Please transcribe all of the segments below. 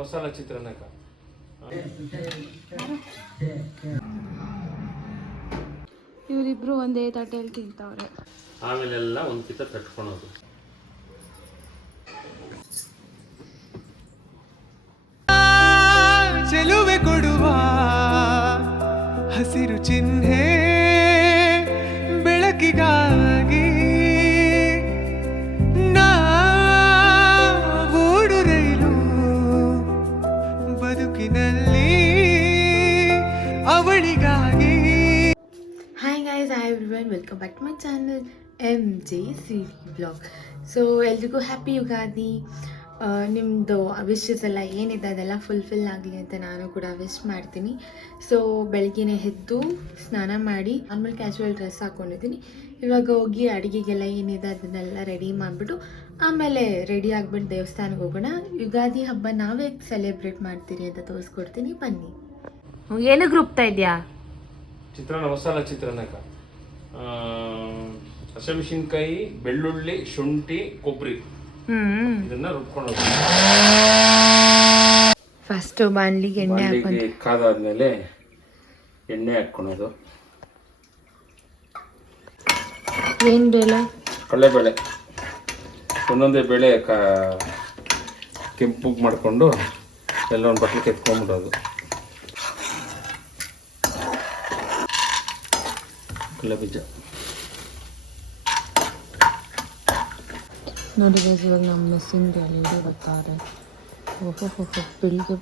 ಮಸಾಲ ಚಿತ್ರಾನ್ನಕ್ಕ ಇವರಿಬ್ರು ಒಂದೇ ತಟ್ಟೆಯಲ್ಲಿ ತಿಂತವ್ರೆ. ಆಮೇಲೆಲ್ಲ ಒಂದು ಕಿತ್ತ ತಟ್ಕೊಳೋದು. ಚೆಲುವೆ ಕೊಡುವ ಹಸಿರು ಚಿಹ್ನೆ ಬೆಳಕಿಗಾಗಿ ನಾವೂಡು ರೈಲು ಬದುಕಿನಲ್ಲಿ ಅವಳಿಗಾಗಿ. Hi guys, hi everyone, welcome back to my channel MJ Siri blog. So ಎಲ್ರಿಗೂ ಹ್ಯಾಪಿ ಯುಗಾದಿ. ನಿಮ್ಮದು ವಿಶಸ್ ಎಲ್ಲ ಏನಿದೆ ಅದೆಲ್ಲ ಫುಲ್ಫಿಲ್ ಆಗಲಿ ಅಂತ ನಾನು ಕೂಡ ವಿಶ್ ಮಾಡ್ತೀನಿ. ಸೊ ಬೆಳಗ್ಗೆನೇ ಎದ್ದು ಸ್ನಾನ ಮಾಡಿ ನಾರ್ಮಲ್ ಕ್ಯಾಶುವಲ್ ಡ್ರೆಸ್ ಹಾಕ್ಕೊಂಡಿದ್ದೀನಿ. ಇವಾಗ ಹೋಗಿ ಅಡುಗೆಗೆಲ್ಲ ಏನಿದೆ ಅದನ್ನೆಲ್ಲ ರೆಡಿ ಮಾಡಿಬಿಟ್ಟು ಆಮೇಲೆ ರೆಡಿ ಆಗಿಬಿಟ್ಟು ದೇವಸ್ಥಾನಕ್ಕೆ ಹೋಗೋಣ. ಯುಗಾದಿ ಹಬ್ಬ ನಾವೇ ಸೆಲೆಬ್ರೇಟ್ ಮಾಡ್ತೀರಿ ಅಂತ ತೋರಿಸ್ಕೊಡ್ತೀನಿ, ಬನ್ನಿ. ಏನಕ್ಕೆ ರುಬ್ತಾ ಇದೆಯಾ? ಚಿತ್ರಾನ್ನ, ಮಸಾಲ ಚಿತ್ರಾನ್ನಕ್ಕ ಹಸಿಮೆಣಸಿನ್ಕಾಯಿ, ಬೆಳ್ಳುಳ್ಳಿ, ಶುಂಠಿ, ಕೊಬ್ಬರಿ ಇದನ್ನ ರುಬ್ಕೊಳ್ಳೋದು. ಫಸ್ಟ್ ಬಾಣಲಿಗೆ ಎಣ್ಣೆ ಹಾಕೊಂಡು ಕಾದಾದ್ಮೇಲೆ ಎಣ್ಣೆ ಹಾಕ್ಕೊಳೋದು. ಏನು ಬೇಳೆ? ಕಡಲೆಬೇಳೆ. ಒಂದೊಂದೇ ಬೇಳೆ ಕೆಂಪು ಮಾಡಿಕೊಂಡು ಎಲ್ಲ ಒಂದು ಬಟ್ಲಿಗೆ ಎತ್ಕೊಂಡ್ಬಿಡೋದು. ಕಡಲೆ ಬೀಜ ನೋಡಿ ಗೈಸ್, ಇವಾಗ ನಮ್ಮ ಮೆಸ್ಸಿನ ಡೆಲಿವರಿ ಬರ್ತಾರೆ. ಓಹೋ,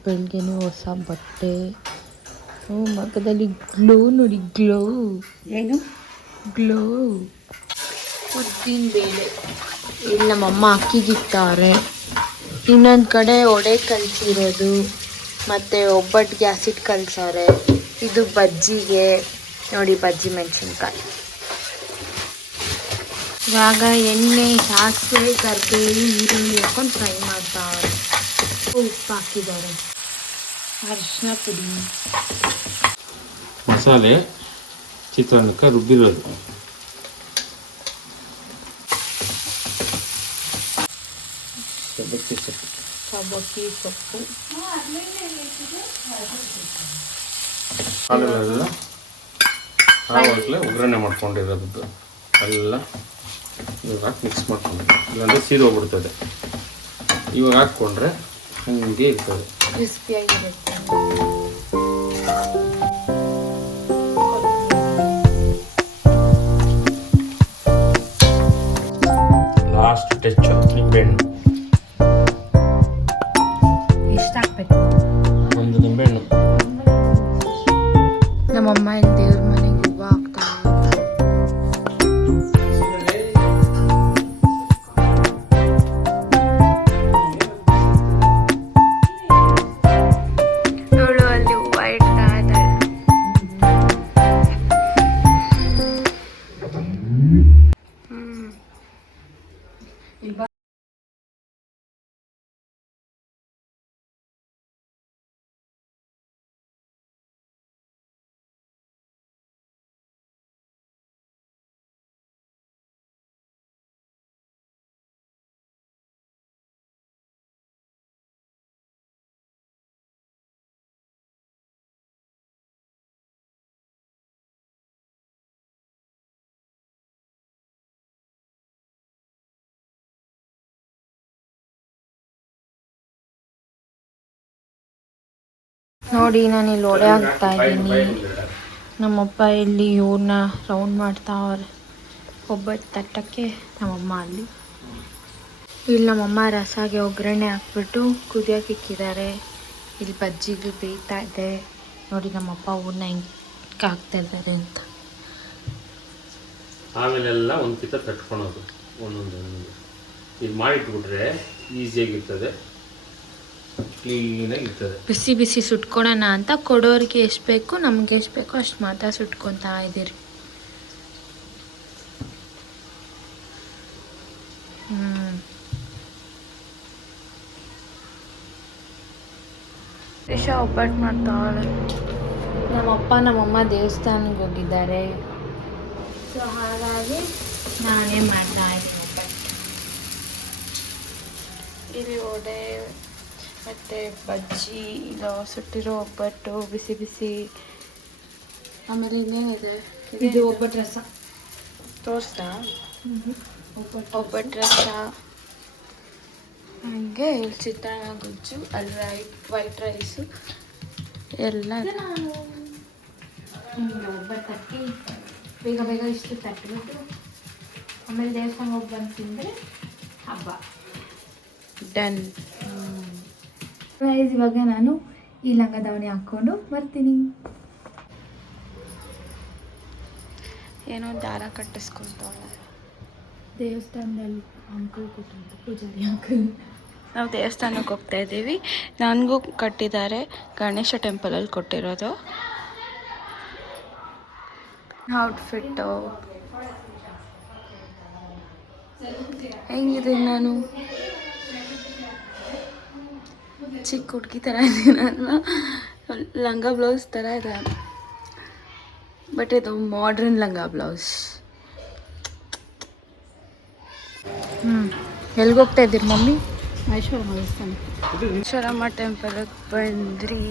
ಬೆಳಿಗ್ಗೆನೇ ಹೊಸ ಬಟ್ಟೆ. ಮಕ್ಕದಲ್ಲಿ ಗ್ಲೋ ನೋಡಿ, ಗ್ಲೋ. ಏನು ಗ್ಲೋ? ಉದ್ದಿನ ಬೇಳೆ ಇಲ್ಲಿ ನಮ್ಮಮ್ಮ ಅಕ್ಕಿಗಿತ್ತಾರೆ. ಇನ್ನೊಂದು ಕಡೆ ಒಡೆ ಕಲಿಸಿರೋದು, ಮತ್ತು ಒಬ್ಬಟ್ಟಿಗೆ ಆಸಿಡ್ ಕಲಿಸವ್ರೆ. ಇದು ಬಜ್ಜಿಗೆ ನೋಡಿ, ಬಜ್ಜಿ ಮೆಣಸಿನ್ಕಾಯಿ. ಇವಾಗ ಎಣ್ಣೆ, ಸಾಸಿವೆ, ಕರಿಬೇವು, ಈರುಳ್ಳಿ ಹಾಕೊಂಡು ಫ್ರೈ ಮಾಡ್ತಾರೆ. ಉಪ್ಪು ಹಾಕಿದ್ದಾರೆ, ಅರಿಶಿನ ಪುಡಿ, ಮಸಾಲೆ ಚಿತ್ರಾನ್ನಕ್ಕೆ ರುಬ್ಬಿರೋದು. ಸಬ್ಬಕ್ಕಿ ಸೊಪ್ಪು, ಒಗ್ಗರಣೆ ಮಾಡ್ಕೊಂಡಿರೋದು ಎಲ್ಲ ಇವಾಗ ಹಾಕಿ ಮಿಕ್ಸ್ ಮಾಡ್ಕೊಂಡು, ಇಲ್ಲಾಂದರೆ ಸೀದೋಗ್ಬಿಡ್ತದೆ. ಇವಾಗ ಹಾಕ್ಕೊಂಡ್ರೆ ಹಂಗೆ ಇರ್ತದೆ, ಕ್ರಿಸ್ಪಿಯಾಗಿರುತ್ತೆ. ಲಾಸ್ಟ್ ಟಚ್ ನಿಂಬೆಹಣ್ಣು. ಎಷ್ಟು ಹಾಕ್ಬೇಕು? ಒಂದು ನಿಂಬೆಹಣ್ಣು. ನಮ್ಮಮ್ಮ ಇಲ್ಲಿ ದೇವ್ರ ಮನೆಗೆ ಹೂವು ಹಾಕ್ತಾರೆ. ಅವಳು ಅಲ್ಲಿ ಹೂವು ಇಡ್ತಾ ಇದ್ದಾಳೆ. ನೋಡಿ, ನಾನು ಇಲ್ಲಿ ಒಡೆ ಹಾಕ್ತಾ ಇದ್ದೀನಿ. ನಮ್ಮಪ್ಪ ಇಲ್ಲಿ ಇವ್ರನ್ನ ರೌಂಡ್ ಮಾಡ್ತಾವ್ರೆ ಒಬ್ಬಟ್ಟು ತಟ್ಟಕ್ಕೆ. ನಮ್ಮಮ್ಮ ಅಲ್ಲಿ ನಮ್ಮಮ್ಮ ರಸಾಗೆ ಒಗ್ಗರಣೆ ಹಾಕ್ಬಿಟ್ಟು ಕುದಿಯೋಕೆ ಇಕ್ಕಿದ್ದಾರೆ. ಇಲ್ಲಿ ಬಜ್ಜಿಗಳು ಬೇಯ್ತಾ ಇದೆ. ನೋಡಿ ನಮ್ಮಪ್ಪ ಹೂವನ್ನ ಹೆಂಗೆ ಹಾಕ್ತಾ ಇದ್ದಾರೆ ಅಂತ. ಆಮೇಲೆಲ್ಲ ಒಂದು ಕಿತ್ತ ತಟ್ಕೊಳೋದು, ಒಂದೊಂದು ಇದು ಮಾಡಿಟ್ಬಿಟ್ರೆ ಈಸಿಯಾಗಿರ್ತದೆ, ಕ್ಲೀನಾಗಿ ಇರ್ತದೆ. ಬಿಸಿ ಬಿಸಿ ಸುಟ್ಕೊಳೋಣ ಅಂತ ಕೊಡೋರಿಗೆ ಎಷ್ಟು ಬೇಕು, ನಮ್ಗೆ ಎಷ್ಟು ಬೇಕೋ ಅಷ್ಟು ಮಾತ್ರ ಸುಟ್ಕೊತಾ ಇದ್ದೀರಿ. ರಿಷಾ ಒಬ್ಬಟ್ಟು ಮಾಡ್ತಾಳೆ. ನಮ್ಮಪ್ಪ ನಮ್ಮಮ್ಮ ದೇವಸ್ಥಾನಕ್ಕೆ ಹೋಗಿದ್ದಾರೆ. ಸೊ ಹಾಗಾಗಿ ನಾನೇ ಮಾಡ್ತಾ ಇದ್ದೀನಿ ಒಬ್ಬಟ್ಟು. ಇಲ್ಲಿ ವಡೆ ಮತ್ತು ಬಜ್ಜಿ, ಇಲ್ಲ ಸುಟ್ಟಿರೋ ಒಬ್ಬಟ್ಟು ಬಿಸಿ ಬಿಸಿ. ಆಮೇಲೆ ಇನ್ನೇನಿದೆ? ಇದು ಒಬ್ಬಟ್ಟು ರಸ. ತೋರಿಸ್ತಾ? ಒಬ್ಬಟ್ಟು ರಸ, ಹಾಗೆ ಇಲ್ಲಿ ಚಿತ್ರಾನ್ನ ಗೊಜ್ಜು, ಅಲ್ಲಿ ವೈಟ್ ರೈಸು ಎಲ್ಲ. ಒಬ್ಬಟ್ಟು ತಟ್ಟಿ ಬೇಗ ಬೇಗ ಇಷ್ಟು ತಟ್ಟಿಬಿಟ್ಟು ಆಮೇಲೆ ದೇವಸ್ಥಾನ ಹೋಗಿ ಬಂದು ತಿಂದರೆ ಹಬ್ಬ ಡನ್. ಗೈಸ್, ಇವಾಗ ನಾನು ಈ ಲಂಗ ದಾವಣಿ ಹಾಕ್ಕೊಂಡು ಬರ್ತೀನಿ. ಏನೋ ದಾರ ಕಟ್ಟಿಸ್ಕೊಳ್ತಾವಲ್ಲ. ದೇವಸ್ಥಾನದಲ್ಲಿ ಅಂಕಲ್ ಕೊಟ್ಟಿದ್ದು, ಪೂಜಾರಿ ಅಂಕಲ್. ನಾವು ದೇವಸ್ಥಾನಕ್ಕೆ ಹೋಗ್ತಾ ಇದ್ದೀವಿ. ನನಗೂ ಕಟ್ಟಿದ್ದಾರೆ, ಗಣೇಶ ಟೆಂಪಲಲ್ಲಿ ಕೊಟ್ಟಿರೋದು. ಔಟ್ಫಿಟ್ಟು ಹೆಂಗಿದೆ? ನಾನು ಚಿಕ್ಕ ಹುಡುಗಿ ಥರ ಇದ್ದೀನಲ್ವ, ಲಂಗ ಬ್ಲೌಸ್ ಥರ ಇದೆ, ಬಟ್ ಇದು ಮಾಡ್ರನ್ ಲಂಗ ಬ್ಲೌಸ್. ಎಲ್ಲಿಗೋಗ್ತಾ ಇದ್ದೀರಿ ಮಮ್ಮಿ? ಐಶ್ವರ್ಯ ದೇವಸ್ಥಾನ. ಈಶ್ವರಮ್ಮ ಟೆಂಪಲ್ಗೆ ಬಂದ್ರಿ.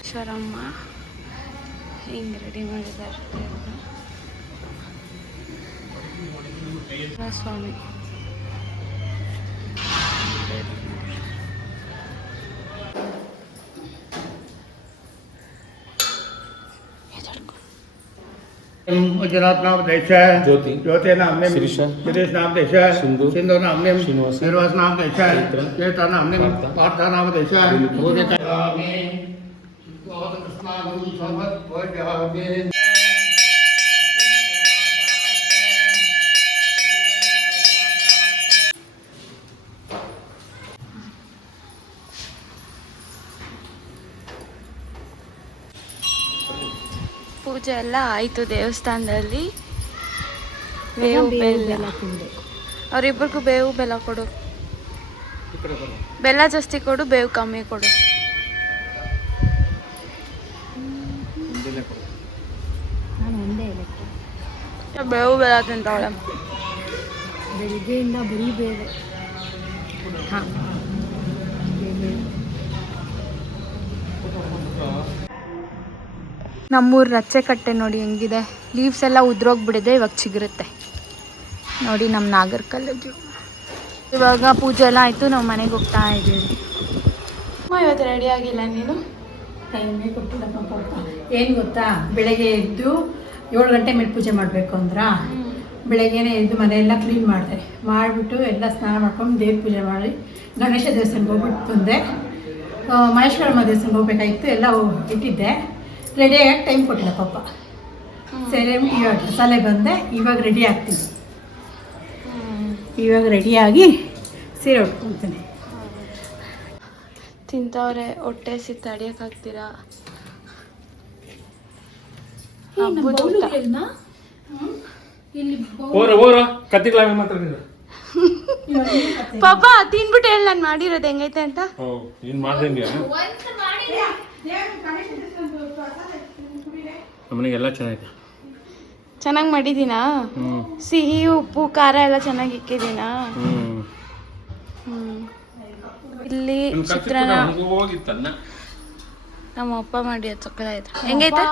ಈಶ್ವರಮ್ಮ ಹಿಂಗೆ ರೆಡಿ ಮಾಡಿದ್ದಾರೆ ಸ್ವಾಮಿ. गुजरात नाम देश ज्योति ज्योति नाम ने शिरीष नाम देश सिंधु सिंधु नाम ने श्रीनिवास श्रीनिवास नाम देश चैत्र चैत्र नाम ने पार्थ पार्थ नाम देश ಪೂಜೆ ಎಲ್ಲ ಆಯಿತು ದೇವಸ್ಥಾನದಲ್ಲಿ. ಬೇವು ಬೆಲ್ಲ ತಿನ್ಬೇಕು. ಅವರಿಬ್ಬರಿಗೂ ಬೇವು ಬೆಲ್ಲ ಕೊಡು. ಬೆಲ್ಲ ಜಾಸ್ತಿ ಕೊಡು, ಬೇವು ಕಮ್ಮಿ ಕೊಡು. ನಾನು ಒಂದೇ ಎಲೆಕ್ಟ್ರಿಕ್. ಬೇವು ಬೆಲ್ಲ ತಿಂತಾವಳೆ. ಬೆಳಿಗ್ಗೆಯಿಂದ ಬರೀ ಬೇರೆ. ಹಾಂ, ನಮ್ಮೂರು ರಚ್ಚೆ ಕಟ್ಟೆ ನೋಡಿ ಹೆಂಗಿದೆ. ಲೀವ್ಸ್ ಎಲ್ಲ ಉದ್ರೋಗ್ಬಿಡಿದೆ, ಇವಾಗ ಚಿಗುರುತ್ತೆ ನೋಡಿ. ನಮ್ಮ ನಾಗರ್ಕಲ್ಲದು ಇವಾಗ ಪೂಜೆ ಎಲ್ಲ ಆಯಿತು, ನಾವು ಮನೆಗೆ ಹೋಗ್ತಾ ಇದ್ದೀವಿ. ಇವತ್ತು ರೆಡಿ ಆಗಿಲ್ಲ ನೀನು? ಟೈಮೇ ಕೊಟ್ಟಿಲ್ಲಪ್ಪ ಪಾಪ. ಏನು ಗೊತ್ತಾ, ಬೆಳಗ್ಗೆ ಎದ್ದು 7 ಗಂಟೆ ಮೇಲೆ ಪೂಜೆ ಮಾಡಬೇಕು ಅಂದ್ರೆ ಬೆಳಗ್ಗೆನೇ ಎದ್ದು ಮನೆಯೆಲ್ಲ ಕ್ಲೀನ್ ಮಾಡಿದೆ. ಮಾಡಿಬಿಟ್ಟು ಎಲ್ಲ ಸ್ನಾನ ಮಾಡ್ಕೊಂಡು ದೇವ್ರ ಪೂಜೆ ಮಾಡಿ ಗಣೇಶ ದೇವಸ್ಥಾನಕ್ಕೆ ಹೋಗ್ಬಿಟ್ಟು ಬಂದೆ. ಮಹೇಶ್ವರಮ್ಮ ದೇವಸ್ಥಾನಕ್ಕೆ ಹೋಗ್ಬೇಕಾಗಿತ್ತು, ಎಲ್ಲ ಇಟ್ಟಿದ್ದೆ. ರೆಡಿಯಾಗಿ ಟೈಮ್ ಕೊಟ್ಟಿಲ್ಲ ಪಾಪ. ಸರಿ, ಇವಾಗ ಡ್ರೆಸ್ಸಲ್ಲೇ ಬಂದೆ. ಇವಾಗ ರೆಡಿ ಆಗ್ತೀನಿ. ಇವಾಗ ರೆಡಿಯಾಗಿ ಸೀರೆ ಉಟ್ಕೊಳ್ತೀನಿ. ತಿಂತವ್ರೆ, ಹೊಟ್ಟೆ ಸಿಟ್ಟು ತಡಿಯೋಕ್ಕಾಗ್ತೀರಾ? ಓರ ಕತ್ತಿಗಳ ಮಾತಾಡಿದ್ರು ಪಾಪ ತಿನ್ಬಿಟ್ಟು ಹೇಳಿ ನಾನು ಮಾಡಿರೋದು ಹೆಂಗೈತೆ ಅಂತ. ನೀನು ಮಾಡ್ದಂಗೆ ನಮ್ಮನೆಗೆ ಎಲ್ಲ ಚೆನ್ನಾಗಿದೆ. ಚೆನ್ನಾಗಿ ಮಾಡಿದ್ದೀನಾ? ಸಿಹಿ ಉಪ್ಪು ಖಾರ ಎಲ್ಲ ಚೆನ್ನಾಗಿ ಇಕ್ಕಿದ್ದೀನಾ? ಇಲ್ಲಿ ಚಿತ್ರಾನ್ನ ಹೋಗಿತ್ತನ್ನ ನಮ್ಮ ಅಪ್ಪ ಮಾಡಿ ಚೊಕ್ಕಲ ಆಯ್ತು. ಹೆಂಗೈತೆ?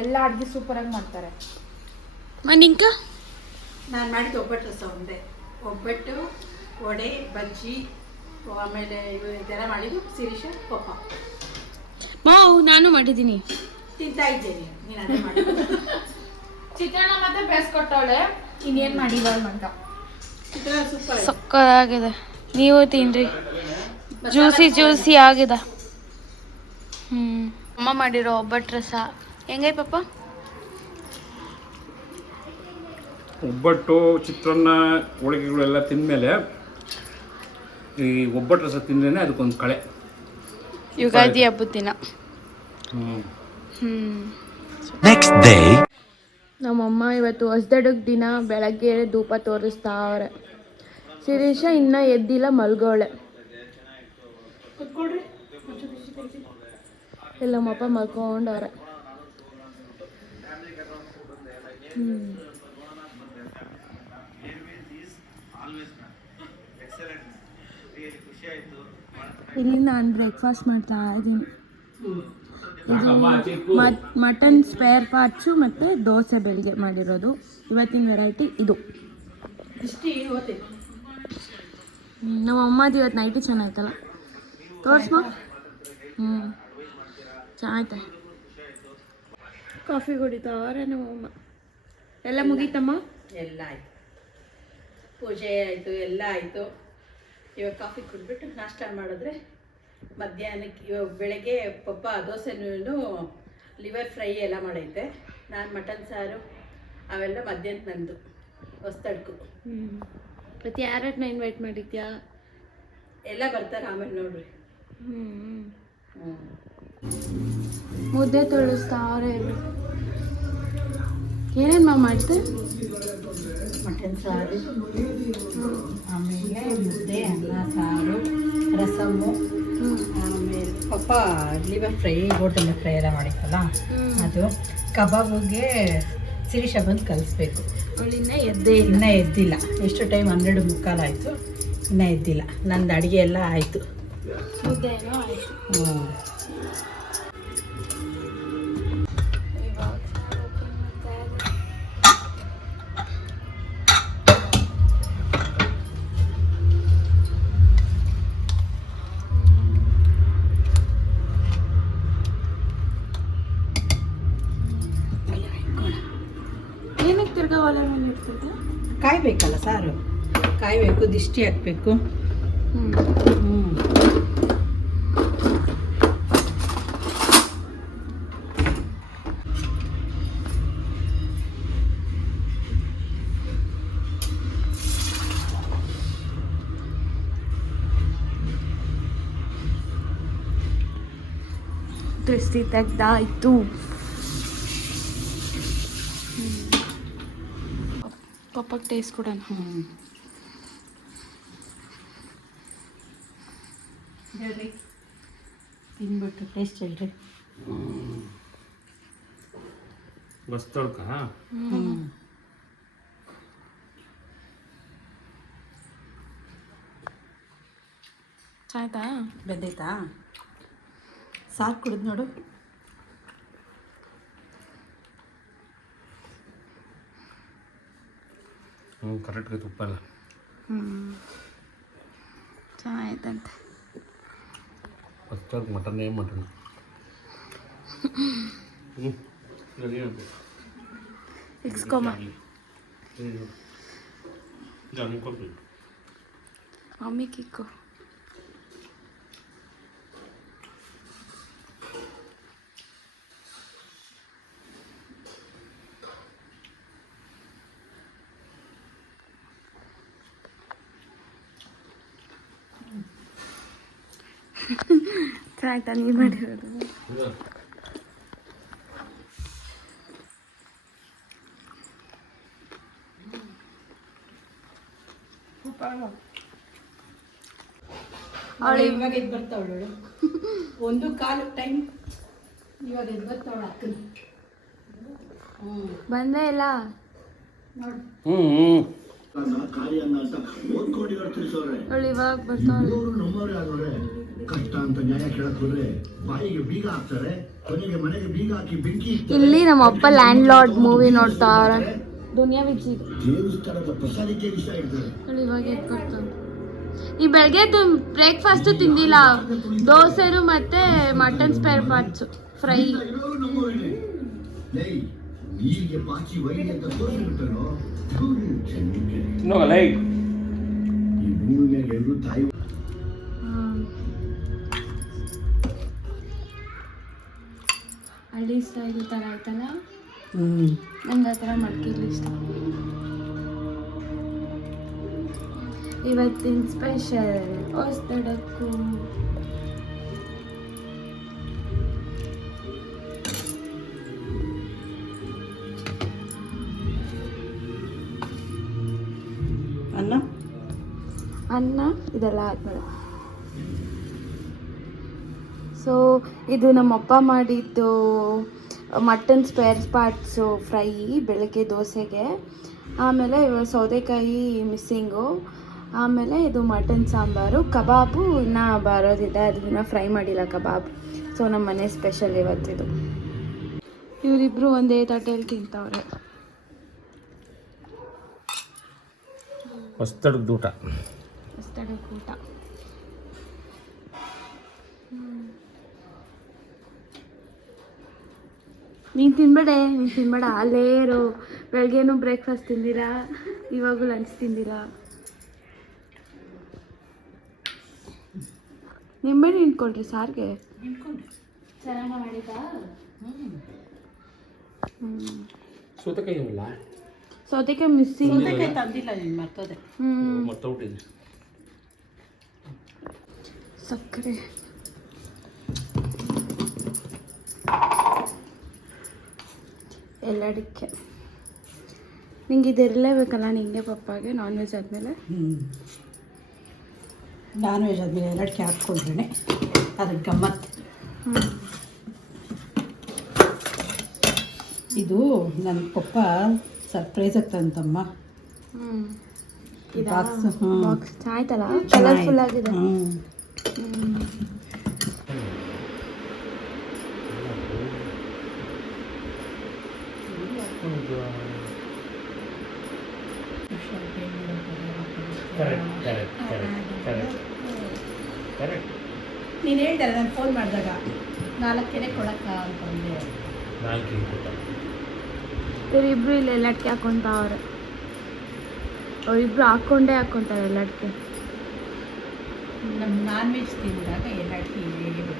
ಎಲ್ಲ ಅಡುಗೆ ಸೂಪರಾಗಿ ಮಾಡ್ತಾರೆ. ಮನಿಂಕ ನಾನು ಮಾಡಿದ್ದು ಒಬ್ಬಟ್ಟು ರಸ ಒಂದೇ. ಒಬ್ಬಟ್ಟು, ವಡೆ, ಬಜ್ಜಿ, ಆಮೇಲೆ ಇದೆಲ್ಲ ಮಾಡಿದ್ದು ಶಿರೀಷ ಪಪ್ಪ. ಮಾವು ನಾನು ಮಾಡಿದ್ದೀನಿ. ತಿಂತಾ ಇದ್ದೇನೆ. ನೀನು ಅದೇ ಮಾಡಿ. ಚಿತ್ರಾನ್ನ ಮತ್ತೆ ಬೇಯಿಸ್ಕೊಟ್ಟವಳೆ. ಇನ್ನೇನು ಮಾಡಿದವಳು ಮಂಟ. ಚಿತ್ರಾನ್ನ ಸೂಪರ್ ಸಕ್ಕತ್ತಾಗಿದೆ. ನೀವು ತಿನ್ರಿ, ಜ್ಯೂಸಿ ಆಗಿದೆ. ಅಮ್ಮ ಮಾಡಿರೋ ಒಬ್ಬಟ್ಟು ರಸ ಹೆಂಗೈ ಪಾಪ? ಒಬ್ಬಟ್ಟು, ಚಿತ್ರಾನ್ನ, ಹೋಳಿಗೆಗಳೆಲ್ಲ ತಿಂದಮೇಲೆ ಈ ಒಬ್ಬಟ್ಟು ರಸ ತಿಂದ್ರೇ ಅದಕ್ಕೊಂದು ಕಳೆ. ಯುಗಾದಿ ಹಬ್ಬದ ದಿನ. ನೆಕ್ಸ್ಟ್ ಡೇ ನಮ್ಮಮ್ಮ ಇವತ್ತು ಹೊಸದಡುಗೆ ದಿನ ಬೆಳಗ್ಗೆ ಧೂಪ ತೋರಿಸ್ತಾ ಅವ್ರೆ. ಶಿರೀಷ ಇನ್ನೂ ಎದ್ದಿಲ್ಲ, ಮಲ್ಗೋಳೆ. ಎಲ್ಲ ನಮ್ಮಪ್ಪ ಮಲ್ಕೊಂಡವ್ರೆ. ಇಲ್ಲಿ ನಾನು ಬ್ರೇಕ್ಫಾಸ್ಟ್ ಮಾಡ್ತಾ ಇದ್ದೀನಿ. ಮಟನ್ ಸ್ಪೇರ್ ಪಾರ್ಟ್ಸು ಮತ್ತು ದೋಸೆ ಬೆಳಿಗ್ಗೆ ಮಾಡಿರೋದು. ಇವತ್ತಿನ ವೆರೈಟಿ ಇದು. ನಮ್ಮ ಅಮ್ಮದು ಇವತ್ತು ನೈಟಿ ಚೆನ್ನಾಯ್ತಲ್ಲ, ತೋರಿಸ್ಬೋ. ಚೆನ್ನಾಯ್ತೆ. ಕಾಫಿ ಕುಡಿತಾವ್ರೆ ನಮ್ಮಮ್ಮ. ಎಲ್ಲ ಮುಗೀತಮ್ಮ? ಎಲ್ಲ ಆಯಿತು, ಪೂಜೆ ಆಯಿತು, ಎಲ್ಲ ಆಯಿತು. ಇವಾಗ ಕಾಫಿ ಕುಡಿದ್ಬಿಟ್ಟು ನಾಷ್ಟ ಮಾಡಿದ್ರೆ ಮಧ್ಯಾಹ್ನಕ್ಕೆ, ಇವಾಗ ಬೆಳಗ್ಗೆ ಪಪ್ಪ ದೋಸೆನೂ ಲಿವರ್ ಫ್ರೈ ಎಲ್ಲ ಮಾಡೈತೆ. ನಾನು ಮಟನ್ ಸಾರು ಅವೆಲ್ಲ ಮಧ್ಯಾಹ್ನಕ್ಕೆ ನಂದು ಹೊಸ್ತಡ್ಕು. ಮತ್ತು ಯಾರನ್ನ ಇನ್ವೈಟ್ ಮಾಡಿದ್ಯಾ? ಎಲ್ಲ ಬರ್ತಾರೆ ಆಮೇಲೆ ನೋಡ್ರಿ. ಮುದ್ದೆ ತೊಳಿಸ್ತಾವ್ರೆ. ಏನೇನು ಮಾಡಿದೆ? ಮಟನ್ ಸಾರು, ಆಮೇಲೆ ಮುದ್ದೆ, ಅನ್ನ ಸಾರು, ರಸಮ್ಮು, ಆಮೇಲೆ ಪಪ್ಪ ಲಿವರ್ ಫ್ರೈ, ಗೋಟೆಲ್ಲ ಫ್ರೈ ಎಲ್ಲ ಮಾಡಿತ್ತಲ್ಲ ಅದು. ಕಬಾಬಿಗೆ ಸಿರಿಶ ಬಂದು ಕಲಿಸ್ಬೇಕು. ಅವಳಿನ್ನ ಇನ್ನೂ ಎದ್ದಿಲ್ಲ. ಎಷ್ಟು ಟೈಮ್ 12:45 ಆಯಿತು, ಇನ್ನೂ ಎದ್ದಿಲ್ಲ. ನಂದು ಅಡುಗೆ ಎಲ್ಲ ಆಯಿತು. ಮುದ್ದೆನೂ ಆಯಿತು. ಏನಕ್ಕೆ ತಿರ್ಗಾ ಒಲೆ ಮೇಲೆ ಇಡ್ತಿದ್ದೆ? ಕಾಯಬೇಕಲ್ಲ ಸಾರು, ಕಾಯಬೇಕು, ದಿಷ್ಟಿ ಹಾಕಬೇಕು. ದೃಷ್ಟಿ ತೆಗ್ದಾಯ್ತು. ಪಪ್ಪಗೆ ಟೇಸ್ಟ್ ಕೊಡೋಣ. ಹೇಳ್ರಿ, ತಿನ್ಬಿಟ್ಟು ಟೇಸ್ಟ್ ಹೇಳ್ರಿ. ಬಸ್ ತೊಳ್ಕ ಆಯ್ತಾ? ಬೆಂದೈತಾ? ಸಾರು ಕುಡಿದು ನೋಡು. ಕರೆಕ್ಟ್ಗೆ ತುಪ್ಪ ಇಲ್ಲ. ಚೆನ್ನಾಗೈತಂತೆ. ಫಸ್ಟ್ ಮಟನ್ ಮಟನ್ ಇಕ್ಸ್ಕೊಮ್ಮ. Mummy kick. ಚೆನ್ನಾಯ್ತಾ ನೀರು ಮಾಡಿರೋದು? ಅವಳು ಇವಾಗ ಎದ್ದು ಬರ್ತಾವಳು. 1:15 ಟೈಮ್. ಇವಾಗ ಎದ್ದು ಬರ್ತಾವಳು ಅಕ್ಕನ. ಬಂದೇ ಇಲ್ಲ ನೋಡಿ. ಅವಳು ಇವಾಗ ಬರ್ತಾವಳು. ಕಷ್ಟ ಅಂತ ನ್ಯಾಯ ಕೇಳಕ್ ಹೋದ್ರೆ ಬಾಯಿಗೆ ಬೀಗ ಹಾಕ್ತಾರೆ, ಕೊನೆಗೆ ಮನೆಗೆ ಬೀಗ ಹಾಕಿ ಬೆಂಕಿ. ಇಲ್ಲಿ ನಮ್ಮ ಅಪ್ಪ land lord movie ನೋಡ್ತಾವ್ರೆ. Duniya Viji ದೇವಸ್ಥಾನದ ಪ್ರಸಾದಕ್ಕೆ ಇಷ್ಟ ಇರ್ತದೆ. ಅವಳು ಇವಾಗ ಎದ್ದು ಬರ್ತಾವೆ. ಈ ಬೆಳಗ್ಗೆ ಬ್ರೇಕ್ಫಾಸ್ಟು ತಿಂದಿಲ್ಲ. ದೋಸೆನು ಮತ್ತೆ ಮಟನ್ ಸ್ಪೇರ್ ಪಾರ್ಟ್ಸು ಫ್ರೈ. ನೀರಿಗೆ ಬಾಚಿ ವೈ ಅಂತ ತೋರಿಸ್ಬಿಟ್ಟರು. ಈ ಭೂಮಿ ಮೇಲೆ ಎಲ್ಲರೂ ತಾಯಿ. ಹಳ್ಳಿ ಸ್ಟೈಲ್ ಥರ ಆಯ್ತಲ್ಲ. ನಂಗೆ ಆ ಥರ ಮಡ್ಕಿರ್ಲಿ ಇಷ್ಟ. ಇವತ್ತಿನ ಸ್ಪೆಷಲ್ ಹೊಸ್ದಡಕ್ಕು. ಅನ್ನ ಇದೆಲ್ಲ ಆದ್ಮೇಲೆ. ಸೊ ಇದು ನಮ್ಮಪ್ಪ ಮಾಡಿದ್ದು ಮಟನ್ ಸ್ಪೇರ್ ಪಾರ್ಟ್ಸು ಫ್ರೈ ಬೆಳಗ್ಗೆ ದೋಸೆಗೆ, ಆಮೇಲೆ ಸೌತೆಕಾಯಿ ಮಿಸ್ಸಿಂಗು, ಆಮೇಲೆ ಇದು ಮಟನ್ ಸಾಂಬಾರು, ಕಬಾಬು ಇನ್ನೂ ಬರೋದಿದೆ, ಅದನ್ನ ಫ್ರೈ ಮಾಡಿಲ್ಲ ಕಬಾಬ್. ಸೊ ನಮ್ಮ ಮನೆ ಸ್ಪೆಷಲ್ ಇವತ್ತಿದು. ಇವರಿಬ್ಬರು ಒಂದೇ ತಟ್ಟೆಯಲ್ಲಿ ತಿಂತವ್ರೆ. ಹೊಸ್ತಡದ ಊಟ. ಊಟ ನೀನು ತಿನ್ಬೇಡ ಅಲ್ಲೇ ಇರು. ಬೆಳಗ್ಗೆನೂ ಬ್ರೇಕ್ಫಾಸ್ಟ್ ತಿಂದಿರಾ, ಇವಾಗೂ ಲಂಚ್ ತಿಂದಿರಾ. ನಿಂಬೆಹಣ್ಣು ನಿಂತ್ಕೊಳ್ರಿ ಸಾರಿಗೆ. ಚೆನ್ನಾಗಿ ಮಾಡಿದಾ? ಸೌತೆಕಾಯಿ ಇಲ್ಲ, ಸೌತೆಕಾಯಿ ಮಿಸ್ಸಿಂಗ್. ತಂದಿಲ್ಲ ನೀನು ಮರ್ತೋದೆ. ಮರ್ತೋಗ್ಬಿಟ್ಟಿದೆ. ಸಕ್ಕರೆ ಎಲ್ಲದಕ್ಕೆ ನಿಂಗೆ ಇದೆರಲೇಬೇಕಲ್ಲ, ನಿಂಗೆ ಪಪ್ಪಾಗೆ ನಾನ್ ವೆಜ್ ಆದಮೇಲೆ. ನಾನ್ ವೆಜ್ ಆದಮೇಲೆ ಎಲ್ಲದಕ್ಕೆ ಹಾಕ್ಕೊಂಡ್ರೆ ಅದಕ್ಕೆ ಗಮ್ಮತ್ತು. ಇದು ನನ್ನ ಪಪ್ಪ ಸರ್ಪ್ರೈಸಾಗಿ ತಂತಮ್ಮ. ಬಾಕ್ಸ್ ಆಯ್ತಲ್ಲ, ಕಲರ್ಫುಲ್ ಆಗಿದೆ. ನೀನು ಹೇಳ್ದಲ್ಲ ನಾನು ಫೋನ್ ಮಾಡಿದಾಗ 4 ಕೊಡಕ್ಕ ಅಂತಂದೆ. ಇವರಿಬ್ರು ಇಲ್ಲಿ ಎಲ್ಲಟ್ಕೆ ಹಾಕೊಂತಾವ್ರೆ. ಅವರಿಬ್ರು ಹಾಕ್ಕೊಂತಾರೆ ಎಲ್ಲಟ್ಕೆ. ನಮ್ಮ ನಾನ್ ವೆಜ್ ತಿಂದಾಗ ಎಲ್ಲದಕ್ಕೆ ಹೇಳಬೇಕು.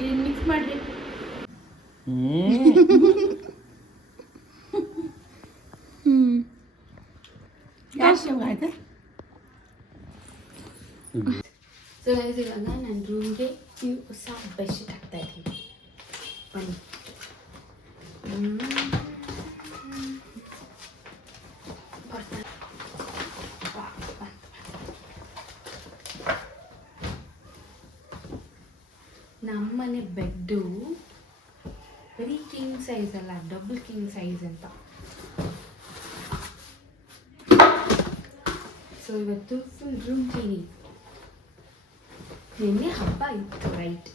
ಇದನ್ನು ಮಿಕ್ಸ್ ಮಾಡಿರಿ. ಆಯ್ತಾ? ಸೊ ಇವಾಗ ನನ್ನ ರೂಮ್ಗೆ ಹೊಸ ಬೆಡ್ಶೀಟ್ ಹಾಕ್ತಾ ಇದ್ದೀನಿ. ಬನ್ನಿ. ನಮ್ಮನೆ ಬೆಡ್ಡು ಬರೀ ಕಿಂಗ್ ಸೈಜ್ ಅಲ್ಲ, ಡಬಲ್ ಕಿಂಗ್ ಸೈಜ್ ಅಂತ. ಸೊ ಇವತ್ತು ಫುಲ್ ರೂಮ್ ಕ್ಲೀನಿಂಗ್. ನಿನ್ನೆ ಹಬ್ಬ ಇತ್ತು, ರೈಟ್?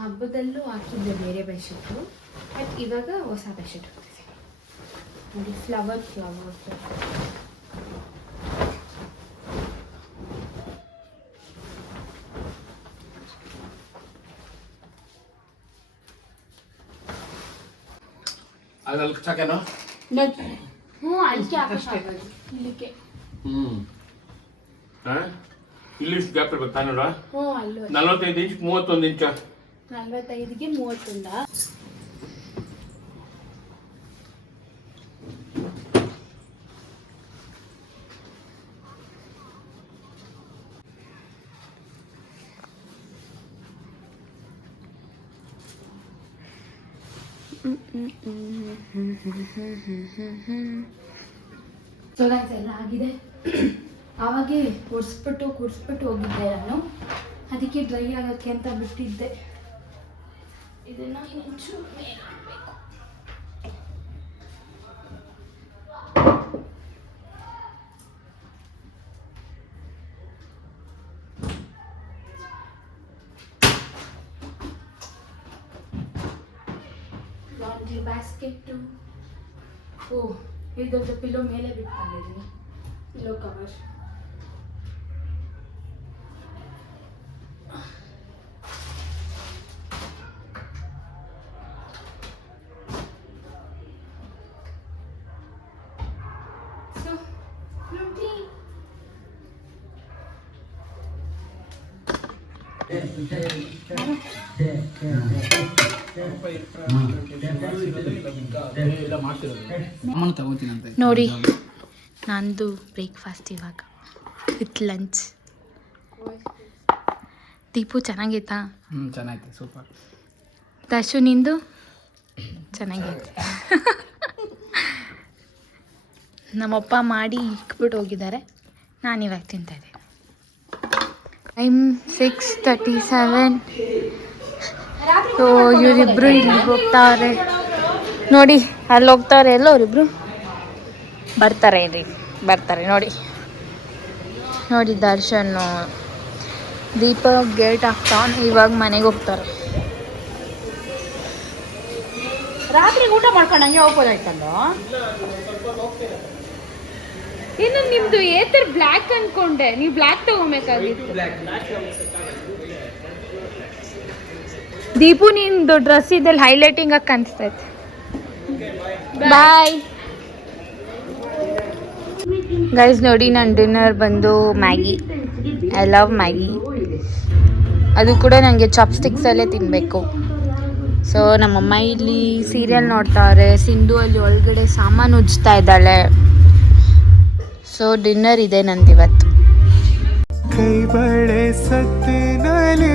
ಹಬ್ಬದಲ್ಲೂ ಹಾಕಿದ್ದೆ ಬೇರೆ ಬೆಡ್ಶೀಟು, ಬಟ್ ಇವಾಗ ಹೊಸ ಬೆಡ್ಶೀಟ್ ಹಾಕ್ತಿದ್ದೆ ನೋಡಿ, ಫ್ಲವರ್. ಅಲ್ಲಿ ಸಾಕೇನೋ? ಅಲ್ಲಿಗೆ ಹಾಕೋದು ಇಲ್ಲಿಗೆ. ಇಲ್ಲಿ ಇಷ್ಟು ಗ್ಯಾಪ್ ಇರ್ಬೇಕು ತಾನೋಡ. ಅಲ್ಲೂ 45 ಇಂಚ್ 31 ಇಂಚ. 45ಗೆ 31. ಸೊ ಗೈಸ್ ಎಲ್ಲ ಆಗಿದೆ. ಆವಾಗೇ ಕುಡಿಸ್ಬಿಟ್ಟು ಹೋಗಿದ್ದೆ ನಾನು, ಅದಕ್ಕೆ ಡ್ರೈ ಆಗೋಕ್ಕೆ ಅಂತ ಬಿಟ್ಟಿದ್ದೆ. ಇದನ್ನು ಇನ್ನೊಂಚೂರು ಮೇಲೆ ಹಾಕಬೇಕು. ಲಾಂಡ್ರಿ ಬ್ಯಾಸ್ಕೆಟ್ಟು. ಇದೊಂದು ಪಿಲೋ ಮೇಲೆ ಬಿಟ್ಟು ಬಂದಿದ್ದೀನಿ, ಪಿಲೋ ಕವರ್. ನೋಡಿ ನಂದು ಬ್ರೇಕ್ಫಾಸ್ಟ್ ಇವಾಗ ವಿತ್ ಲಂಚ್. ದೀಪು ಚೆನ್ನಾಗಿತ್ತಾ? ಚೆನ್ನಾಗಿತ್ತು, ಸೂಪರ್. ದಶು ನಿಂದು ಚೆನ್ನಾಗಿತ್ತು. ನಮ್ಮಪ್ಪ ಮಾಡಿ ಇಕ್ಬಿಟ್ಟು ಹೋಗಿದ್ದಾರೆ, ನಾನಿವಾಗ ತಿಂತಾಯಿದ್ದೀನಿ. ಟೈಮ್ 6:37. ಸೊ ಇವರಿಬ್ರು ಇಲ್ಲಿ ಹೋಗ್ತಾರೆ ನೋಡಿ, ಅಲ್ಲಿ ಹೋಗ್ತಾರೆ ಎಲ್ಲ ಅವರಿಬ್ರು ಬರ್ತಾರೆ ಇಲ್ಲಿ ಬರ್ತಾರೆ ನೋಡಿ ನೋಡಿ. ದರ್ಶನ್ ದೀಪ ಗೇಟ್ ಹಾಕ್ತಾವ್, ಇವಾಗ ಮನೆಗೆ ಹೋಗ್ತಾರೆ. ರಾತ್ರಿ ಊಟ ಮಾಡ್ಕೊಂಡು ಹಂಗೆ ಹೋಗ್ಬೋದಾಯ್ತಲ್ಲ. ಇನ್ನು ನಿಮ್ದು ಏತರ್ ಬ್ಲ್ಯಾಕ್ ಅನ್ಕೊಂಡೆ, ನೀವು ಬ್ಲ್ಯಾಕ್ ತಗೋಬೇಕಾಗಿತ್ತು. ದೀಪು ನಿಂದು ಡ್ರೆಸ್ ಇದೆಲ್ಲ ಹೈಲೈಟಿಂಗ್ ಆಗಿ ಕಾಣಿಸ್ತೈತೆ. Bye guys. ನೋಡಿ ನನ್ನ ಡಿನ್ನರ್ ಬಂದು ಮ್ಯಾಗಿ. I love Maggi. ಅದು ಕೂಡ ನನಗೆ ಚಾಪ್ಸ್ಟಿಕ್ಸಲ್ಲೇ ತಿನ್ನಬೇಕು. ಸೊ ನಮ್ಮಮ್ಮ ಇಲ್ಲಿ ಸೀರಿಯಲ್ ನೋಡ್ತಾರೆ, ಸಿಂಧು ಅಲ್ಲಿ ಒಳಗಡೆ ಸಾಮಾನು ಉಜ್ತಾ ಇದ್ದಾಳೆ. ಸೊ ಡಿನ್ನರ್ ಇದೆ ನಂದಿವತ್ತು. ಕೈ ಬಳೆ ಸತ್ತಿನಲೇ